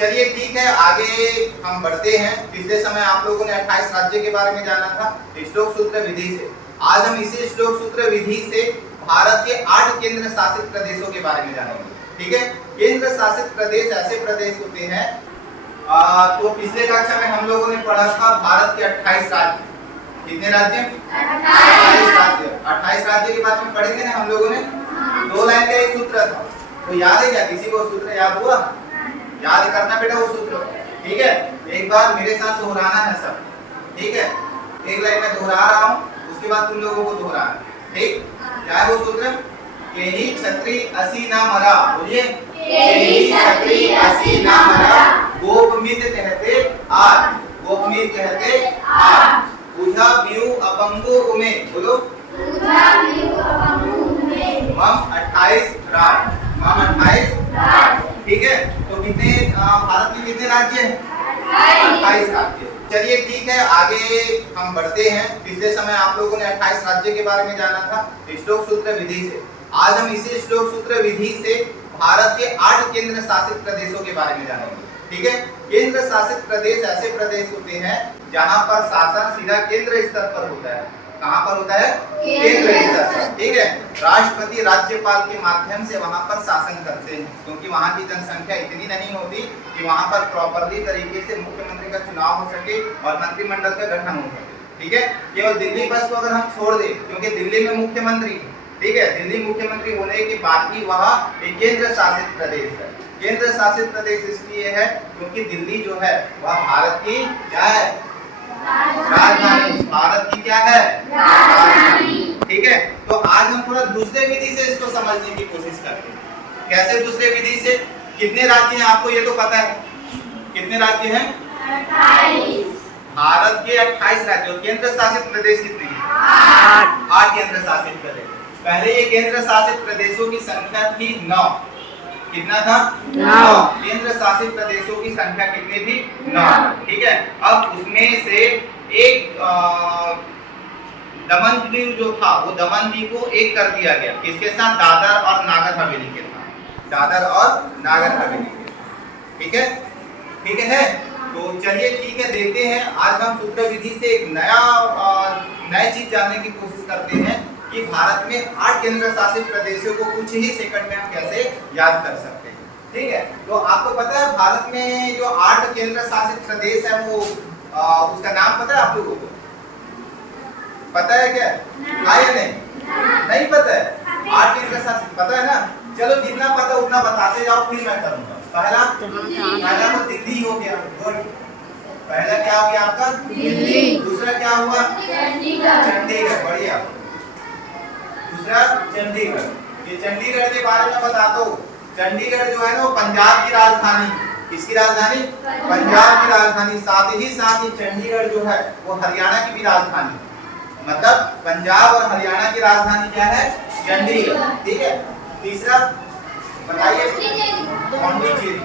चलिए ठीक है, आगे हम बढ़ते हैं। पिछले समय आप लोगों ने 28 राज्य के बारे में जाना था श्लोक सूत्र विधि से। आज हम इसी श्लोक सूत्र विधि से भारत के 8 केंद्र शासित प्रदेशों के बारे में जानेंगे। ठीक है, केंद्र शासित प्रदेश ऐसे प्रदेश होते हैं तो पिछले कक्षा में हम लोगों ने पढ़ा था भारत के 28 राज्य। कितने राज्य? 28 राज्य। 28 राज्य के बारे में पढ़े थे ना हम लोगों ने। 2 लाइन का एक सूत्र था, तो याद है क्या? किसी को सूत्र याद हुआ? याद करना बेटा वो सूत्र। ठीक है, एक बार मेरे साथ दोहराना है सब। ठीक है, एक लाइन में दोहरा रहा हूँ, उसके बाद तुम लोगों को दोहराना। ठीक, क्या है वो सूत्र? केही छत्री असी ना मरा। बोलिए, केही छत्री असी ना मरा, गोपमित कहते आज। गोपमित कहते आज। बुझा बियु अपंगु उमे। बोलो, बुझा बियु अपंगु उमे। मम 28 राज। मम 28 राज। ठीक है, तो कितने भारत में कितने राज्य हैं? 28 राज्य। चलिए ठीक है, आगे हम बढ़ते हैं। पिछले समय आप लोगों ने 28 राज्य के बारे में जाना था श्लोक सूत्र विधि से। आज हम इसी श्लोक सूत्र विधि से भारत के 8 केंद्र शासित प्रदेशों के बारे में जानेंगे। ठीक है, केंद्र शासित प्रदेश ऐसे प्रदेश होते हैं जहां पर शासन सीधा केंद्र स्तर पर होता है। कहां पर होता है? केंद्र स्तर पर। ठीक है, राष्ट्रपति राज्यपाल के माध्यम से वहां पर शासन करते हैं, क्योंकि वहां की जनसंख्या इतनी नहीं होती कि वहां पर प्रॉपरली तरीके से मुख्यमंत्री का चुनाव हो सके और मंत्रिमंडल का गठन हो सके। ठीक है, केवल दिल्ली बस को अगर हम छोड़ दें, क्योंकि दिल्ली में मुख्यमंत्री, ठीक है, दिल्ली मुख्यमंत्री होने के बाद भी वह एक केंद्र शासित प्रदेश है। केंद्र शासित प्रदेश इसलिए है क्योंकि दिल्ली जो है वह भारत की क्या है? राजधानी। भारत की क्या है? राजधानी। ठीक है, तो आज हम थोड़ा दूसरे विधि से इसको समझने की कोशिश करते हैं। कैसे दूसरे विधि से? कितने राज्य हैं आपको ये तो पता है। कितने राज्य हैं? 28। भारत के 28 राज्य। और केंद्र शासित प्रदेश कितने हैं? 8 केंद्र शासित प्रदेश। पहले ये केंद्र शासित प्रदेशों की संख्या थी 9। कितना था? 9। केंद्र शासित प्रदेशों की संख्या कितनी थी? 9। ठीक है, अब उसमें से एक दमन दीव जो था वो दमन दीव को एक कर दिया गया। किसके साथ? दादर और नागर हवेली के साथ। दादर और नागर हवेली के साथ। ठीक है, ठीक है। तो चलिए ठीक है, देखते हैं। आज हम सूत्र विधि से एक नया चीज जानने की कोशिश करते हैं कि भारत में 8 केंद्र शासित प्रदेशों को कुछ ही सेकंड में हम कैसे याद कर सकते हैं। ठीक है, तो आपको पता है भारत में जो 8 केंद्र शासित प्रदेश है वो उसका नाम पता है आप लोगों को? पता है क्या? हाँ या नहीं? नहीं पता है? 8 केंद्र शासित पता है ना? चलो जितना पता उतना बताते जाओ, फिर मैं करूंगा। पहला तो दिल्ली हो गया। गुड। पहला क्या हो गया आपका? दिल्ली। दूसरा क्या हुआ? चंडीगढ़। बढ़िया। दूसरा चंडीगढ़। ये चंडीगढ़ के बारे में बता दो। चंडीगढ़ जो है ना वो पंजाब की राजधानी। किसकी राजधानी? पंजाब की राजधानी। साथ ही चंडीगढ़ जो है वो हरियाणा की भी राजधानी। मतलब पंजाब और हरियाणा की राजधानी क्या है? चंडीगढ़। ठीक है। तीसरा बताइए? पौंडीचेरी।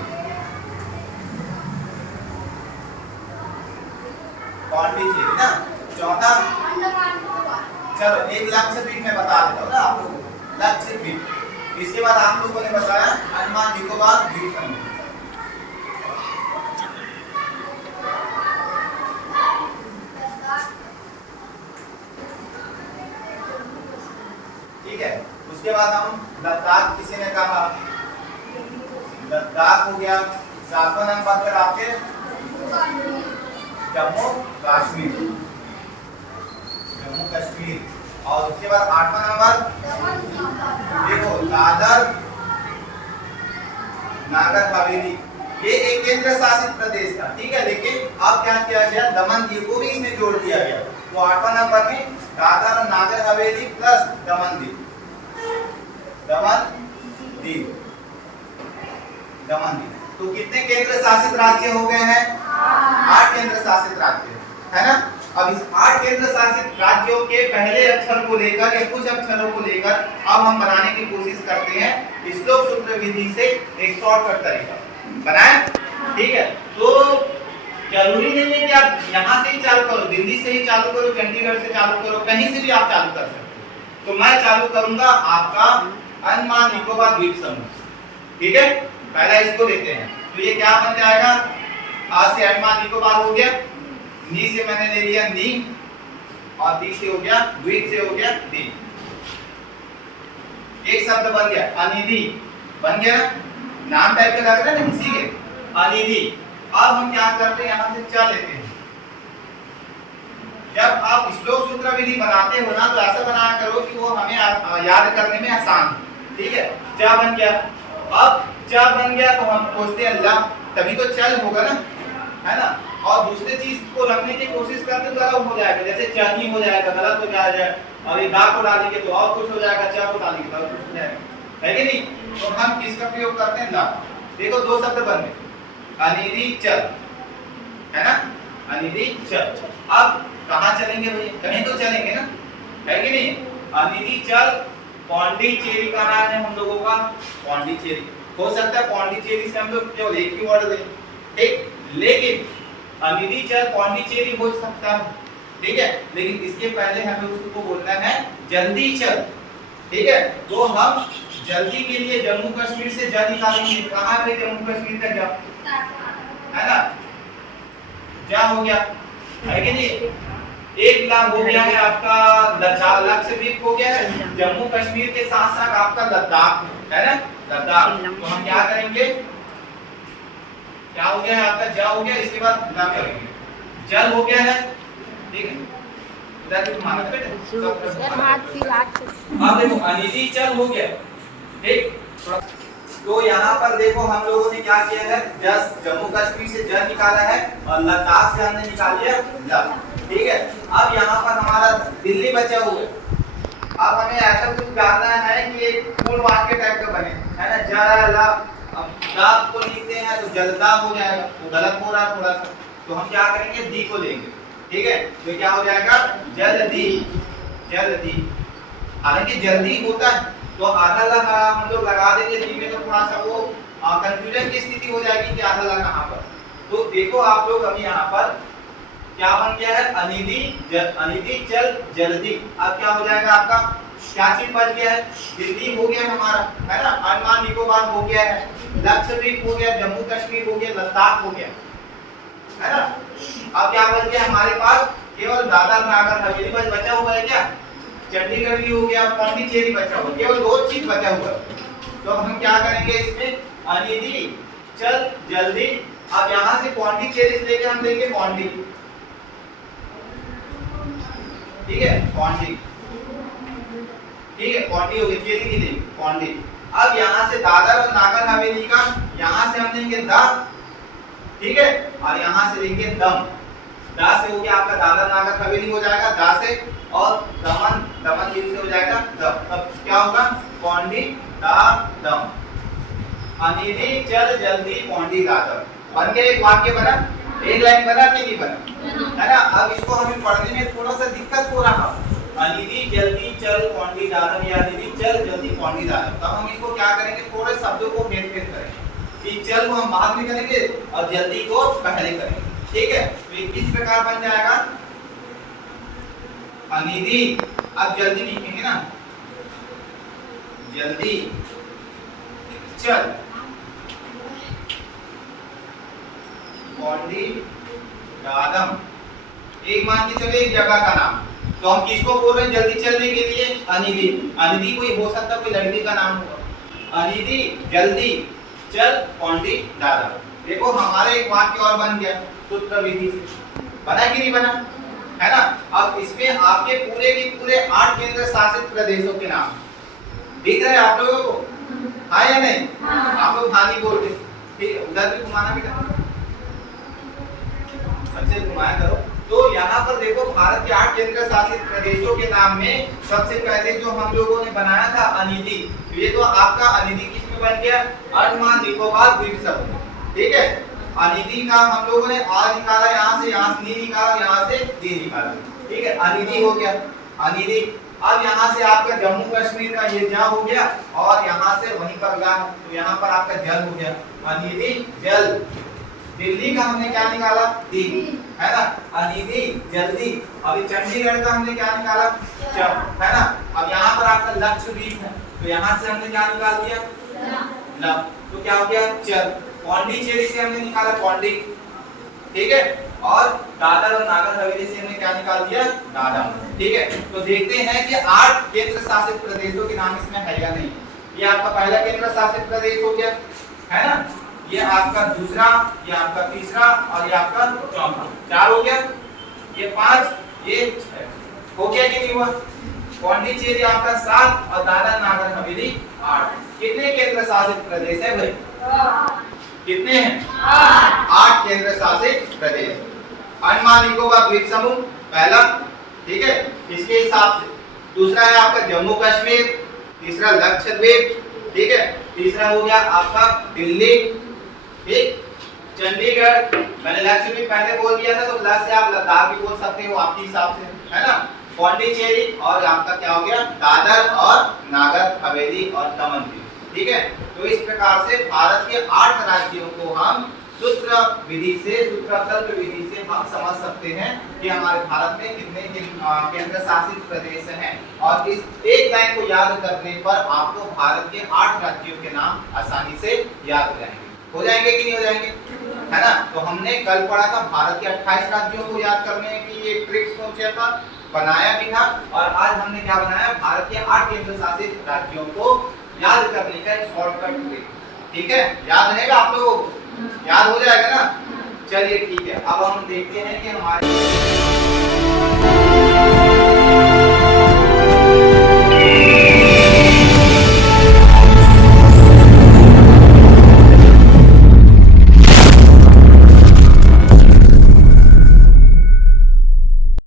पौंडीचेरी ना। चौथा, चलो एक लक्षद्वीप में बता देता हूँ ना आप लोगों को। लक्षद्वीप। इसके बाद आप लोगों ने बताया अंडमान निकोबार द्वीप समूह। ठीक है, उसके बाद हम लद्दाख, किसी ने कहा लद्दाख हो गया। 7वां नंबर पर आपके जम्मू कश्मीर। जम्मू कश्मीर। और उसके बाद 8वां नंबर देखो दादर नागर हवेली। ये एक केंद्र शासित प्रदेश था। ठीक है, लेकिन अब क्या किया गया? दमन दीव को भी इसमें जोड़ दिया गया। तो 8वां नंबर में दादर और नागर हवेली प्लस दमन दीव। दमन दीव। दमन दीव। तो कितने केंद्र शासित राज्य हो गए हैं? 8 केंद्र शासित राज्य, है ना। अब इस 8 केंद्र शासित राज्यों के पहले अक्षर को लेकर या कुछ अक्षरों को लेकर अब हम बनाने की कोशिश करते हैं श्लोक सूत्र विधि से एक शॉर्टकट तरीका बनाएं। ठीक है, तो जरूरी नहीं है कि आप यहाँ से ही चालू करो, दिल्ली से ही चालू करो, चंडीगढ़ से चालू करो, कहीं से भी आप चालू कर सकते हो। तो मैं चालू करूंगा आपका अंडमान निकोबार द्वीप समूह। ठीक है, पहला इसको लेते हैं। तो ये क्या बन जाएगा, आ से अंडमान निकोबार हो गया, नी से मैंने ले लिया नी, और दी से हो गया द्वीप से हो गया दी। एक शब्द बन गया अनिधि, बन गया नाम टाइप का लग रहा है ना किसी के, अनिधि। अब हम क्या करते हैं, यहां से च लेते हैं। जब आप श्लोक सूत्र विधि बनाते हो ना तो ऐसा बनाया करो कि वो हमें याद करने में आसान, ठीक है। च बन गया, अब च बन गया तो हम सोचते हैं ल, तभी तो चल होगा ना, है ना। और दूसरी चीज को रखने की कोशिश करते तो गलत हो जाएगा, जैसे चनी हो जाएगा, गलत हो जाएगा, और ये दा को डालेंगे तो और कुछ हो जाएगा, च को डालेंगे तो और कुछ हो जाएगा, है कि नहीं। तो हम किसका प्रयोग करते हैं, ला। देखो दो शब्द बन गए, अनिधि चल, है ना, अनिधि चल। अब कहाँ चलेंगे भैया, कहीं तो चलेंगे ना, है कि नहीं। अनिधि चल पौंडीचेरी का नाम है हम लोगों का, पौंडीचेरी। हो सकता है पौंडीचेरी से हम लोग केवल एक ही वर्ड लें, ठीक, लेकिन अनिधि चल पौंडीचेरी हो सकता है, ठीक है। लेकिन इसके पहले हमें उसको बोलना है जल्दी चल, ठीक है। तो हम जल्दी के लिए जम्मू कश्मीर से ज निकालेंगे, कहाँ पे जम्मू कश्मीर का ज, है ना, जा हो गया, है कि नहीं। एक लाख हो गया है आपका लद्दाख, लक्षद्वीप हो गया है, जम्मू कश्मीर के साथ साथ आपका लद्दाख है ना, लद्दाख। तो हम क्या करेंगे, क्या हो गया है आपका जा हो गया, इसके बाद ला करेंगे, जल हो गया है, ठीक है। इधर भी घुमाना बेटा, अब देखो अनिधि चल हो गया, ठीक। तो यहाँ पर देखो हम लोगों ने क्या किया है, जस्ट जम्मू कश्मीर से ज निकाला है और लद्दाख से हमने निकाल लिया ल, ठीक है। अब यहाँ पर हमारा दिल्ली बचा हुआ है। अब हमें ऐसा कुछ डालना है कि एक पूर्ण वाक्य टाइप का बने, है ना, जला। अब दाब को लिखते हैं तो जलदा हो जाएगा, तो गलत हो रहा थोड़ा सा, तो हम क्या करेंगे, दी को लेंगे, ठीक है। तो क्या हो जाएगा, जल्दी, जल्दी। हालांकि जल्दी होता है तो आधा लगा हम लोग लगा देंगे दी में, तो थोड़ा सा वो कंफ्यूजन की स्थिति हो जाएगी कि आधा लगा कहाँ पर। तो देखो आप लोग अभी यहाँ पर क्या बन गया है, अनिधि अनिधि चल जल्दी। अब क्या हो जाएगा आपका, क्या चीज बच गया है, दिल्ली हो गया हमारा, है ना, अंडमान निकोबार हो गया है, लक्षद्वीप हो गया, जम्मू कश्मीर हो गया, लद्दाख हो गया, है ना। अब क्या बच गया हमारे पास, केवल दादर नागर हवेली बचा हुआ है, क्या चंडीगढ़ भी हो गया, पौंडीचेरी बचा हुआ, केवल दो चीज बचा हुआ। तो हम क्या करेंगे इसमें, अनिधि चल जल्दी। अब यहाँ से पौंडीचेरी से लेके हम लेंगे पौंडी, ठीक है, पौंडी, ठीक है, पौंडी हो गई, चेरी की लेंगे पौंडी। अब यहाँ से दादर और नागर हवेली का, यहाँ से हम लेंगे द, ठीक है, और यहाँ से लेंगे दम। दा से हो गया आपका दादर नागर हवेली हो जाएगा दा से, और दमन, दमन दीव से हो जाएगा दम। अब क्या होगा, पौंडी दा दम, अनिधि चल जल्दी पौंडी दादर। बन गया, एक वाक्य बना, एक लाइन बना कि नहीं बना, है ना। अब इसको हमें पढ़ने में थोड़ा सा दिक्कत हो रहा, अनिधि जल्दी चल पौंडी दादर या अनिधि चल जल्दी पौंडी दादर। तब हम इसको क्या करेंगे, थोड़े शब्दों को भेद भेद करेंगे, कि चल को हम बाद में करेंगे और जल्दी को पहले करेंगे, ठीक है। तो ये किस प्रकार बन जाएगा, अनिधि, अब जल्दी लिखेंगे ना, जल्दी चल पौंडी दादम। एक मान के चलो एक जगह का नाम, तो हम किसको बोल रहे हैं जल्दी चलने के लिए, अनिधि। अनिधि कोई हो सकता, कोई लड़की का नाम होगा, अनिधि जल्दी चल पौंडी दादम। देखो हमारा एक वाक्य और बन गया सूत्र विधि से, बना कि नहीं बना, है ना। अब इसमें आपके पूरे के पूरे 8 केंद्र शासित प्रदेशों के नाम दिख रहे हैं आप लोगों को, हाँ या नहीं, आप लोग हाँ नहीं बोलते, ठीक है। उधर भी घुमाना बेटा, अच्छे घुमाया करो। तो यहाँ पर देखो भारत के 8 केंद्र शासित प्रदेशों के नाम में सबसे पहले जो हम लोगों ने बनाया था अनिधि, ये तो आपका अनिधि किसमें बन गया, अंडमान निकोबार द्वीप समूह, ठीक है। अनिधि का हम लोगों ने आ निकाला, यहाँ से नी निकाला, यहाँ से दी निकाला, ठीक है, अनिधि हो गया, अनिधि। अब यहाँ से आपका जम्मू कश्मीर का ये जा हो गया, और यहाँ से वहीं पर ला, तो यहाँ पर आपका जल हो गया, अनिधि जल। दिल्ली का हमने क्या निकाला, दी, है ना, अनिधि जल्दी। अभी चंडीगढ़ का हमने क्या निकाला, चल, है ना। अब यहाँ पर आपका लक्षद्वीप है, तो यहाँ से हमने क्या निकाल दिया, ल, तो क्या हो गया चल। पौंडीचेरी से हमने निकाला पौंडी, ठीक है, और दादर और नागर हवेली से हमने क्या निकाल दिया, दादर, ठीक है। तो देखते हैं कि 8 केंद्र शासित प्रदेशों के नाम इसमें है या नहीं। ये आपका पहला केंद्र शासित प्रदेश हो गया, है ना, ये आपका दूसरा, ये आपका तीसरा और ये आपका चौथा, 4 हो गया, ये 5, ये 6 हो गया कि नहीं हुआ। पौंडीचेरी आपका 7 और दादर नागर हवेली 8। कितने केंद्र शासित प्रदेश है भाई, कितने हैं, 8 केंद्र शासित प्रदेश। अंडमान निकोबार द्वीप समूह पहला, ठीक है, इसके हिसाब से। दूसरा है आपका जम्मू कश्मीर, तीसरा लक्षद्वीप, ठीक है, तीसरा हो गया आपका दिल्ली, ठीक, चंडीगढ़, मैंने लक्षद्वीप पहले बोल दिया था तो प्लस से आप लद्दाख भी बोल सकते हो आपके हिसाब से, है ना। पौंडीचेरी और आपका क्या हो गया, दादर और नागर हवेली और दमन दीव, ठीक है। तो इस प्रकार से भारत के 8 राज्यों को हम सूत्र विधि से, सूत्रकल्प विधि से हम समझ सकते हैं कि हमारे भारत में कितने केंद्र शासित प्रदेश हैं। और इस एक लाइन को याद करने पर आपको भारत के 8 राज्यों के नाम आसानी से याद हो जाएंगे। हो जाएंगे कि नहीं हो जाएंगे, है ना। तो हमने कल पढ़ा था भारत के 28 राज्यों को याद करने की एक ट्रिक सोचा था, बनाया भी था, और आज हमने क्या बनाया, भारत के 8 केंद्र शासित राज्यों को याद करने का एक शॉर्टकट ट्रिक, ठीक है। याद रहेगा आप लोगों को, याद हो जाएगा ना। चलिए ठीक है, अब हम देखते हैं कि हमारे